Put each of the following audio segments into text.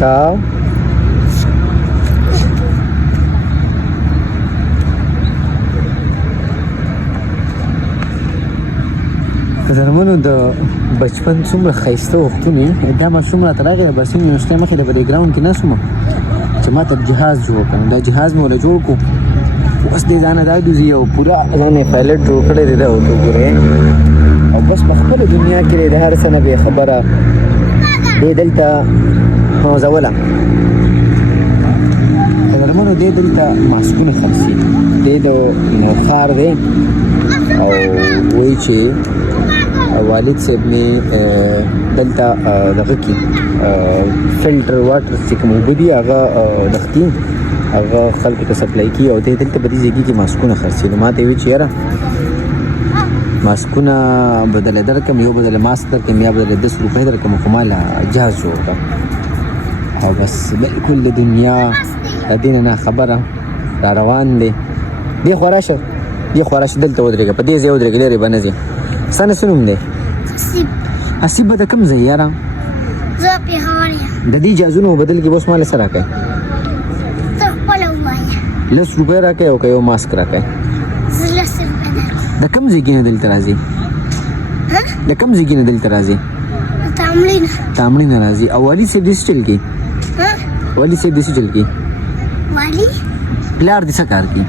تا زرمنو د بچپن څومره ښایسته وختونه دا ماشوم راته راغی د برسین یونیورسټۍ مخې د بریګراونډ کې ناست وم چې ما ته جهاز جوړ کړم دا جهاز مې ورله جوړ کړو اوس دې ځانه دا دوزي او پوره ځان یې پایلټ جوړ کړی دی دا ورته وګورئ او بس په خپله دنیا کې دی د هر څه نه بې خبره دی دلته نوزوله زرمنو دی دلته ماسکونه خرڅي دی د ښار دی او وایي چې والد صاحب مې دلته دغه کې فلټر واټر چې کوم اوبه دي هغه دښتي هغه خلکو ته سپلای کي او دی دلته په دې ځای کې ماسکونه خرڅي نو ما ته یې وویل چې یاره ماسکونه بدله درکړم یو بدله ماسک درکړم یا بدله 10 روپۍ درکړم خو ما له جهاز جوړ کړم او بس بالکل د دنیا د دې نه خبره را روان دی دی خوا راشه دلته ودرېږه په دې ځای ودرېږه لرې به نه ځې ستا نه څه نوم دی حسیب به د کوم ځای یاره زه پېښور یم د دې جازونو بدل کې اوس ماله څه راکړی ته خپله ووایه 10 روپۍ راکړی او که یو ماسک راکړی زه 10 روپۍ درکړم د کوم ځای کې نه دلته راځي د کوم ځای کې نه دلته راځي تامړي نه راځي او والي صاحب دې څه چل کوي والي صاحب دې څه چل کوي والي پلار دې څه کار کوي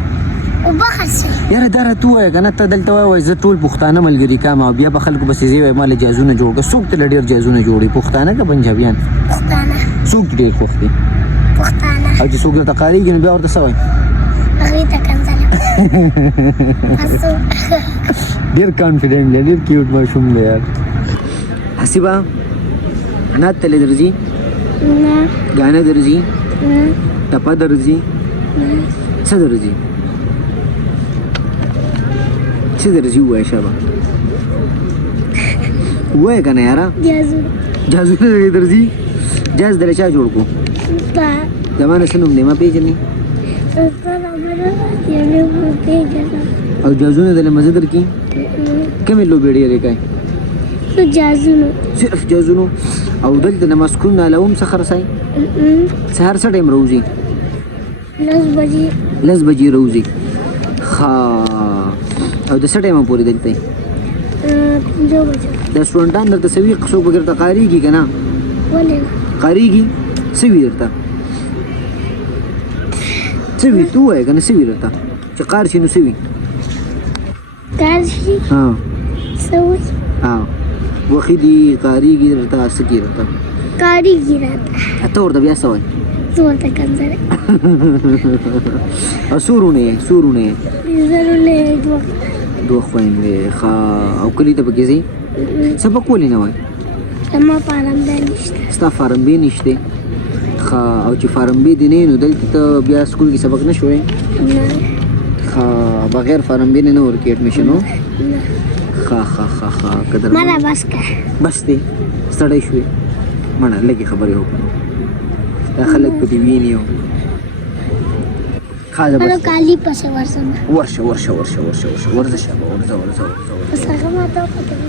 اوبه خرڅوي یاره دا راته ووایه که نه ته دلته وایه زه ټول پښتانه ملګري کړم او بیا به خلکو پسې ځې وایي ما له جهازونه جوړ کړه څوک تله ډېر جهازونه جوړوي پښتانه که پنجابیان پښتانه څوک ډېر خوښ دي پښتانه او چې څوک درته قارېږي نو بیا ورته څه وایي هغوی ته کنځلې ډېر کانفیډنټ دی ډېر کیوټ ماشوم دی یار حسیبه نعت تلې درځي نه ګانه درځي نه ټپه درځي څه درځي څه درځي ووایه شابه ووایه که نه یاره جهازونه درځي جهاز دله چا جوړ کړو زما نه څه نوم دی ما پېژنې او جهازونه دله مزه درکړي کومې لوبې ډېرې کوي صرف جهازونو او دلته د ماسکونو نه علاوه هم څه خرڅوي سهار څه ټایم راوځي 10 بجې راوځي ښه او د څه ټایمه پورې دلته یې 5 بجې د سټوډنټان درته څه وي څوک به درته قارېږي که نه ولې قارېږي څه وي درته څه وي ته ووایه که نه څه وي درته چې قار شي نو څه وي کار شي ها څه وایي وښي دي قارېږي درته څه کي درته کارېږي راته ته ورته بیا څه وایي زه ورته کنځلې او څو وروڼه یې څو وروڼه یې زه وروڼه یې 2 خویندې ښه او کلي ته پکې ځې سبق ولې نه وایي زما فارمبې نشته ستا فارمبې نشته ښه او چې فارمبې دې نه نو دلته ته بیا سکول کې سبق نه شوی نه ښه بغیر فارمبې نه ورکې اډمیشن و نه ښه قدر مړه بس که بس دی ستړی شوې مړه لږې خبرې وکړو دا خلک په دې ویني او خپلو کالي پسې ورځم ورشه ورځه شابه ورځه بس هغه ما ته وکتل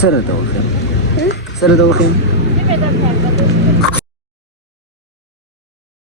څه راته وښیم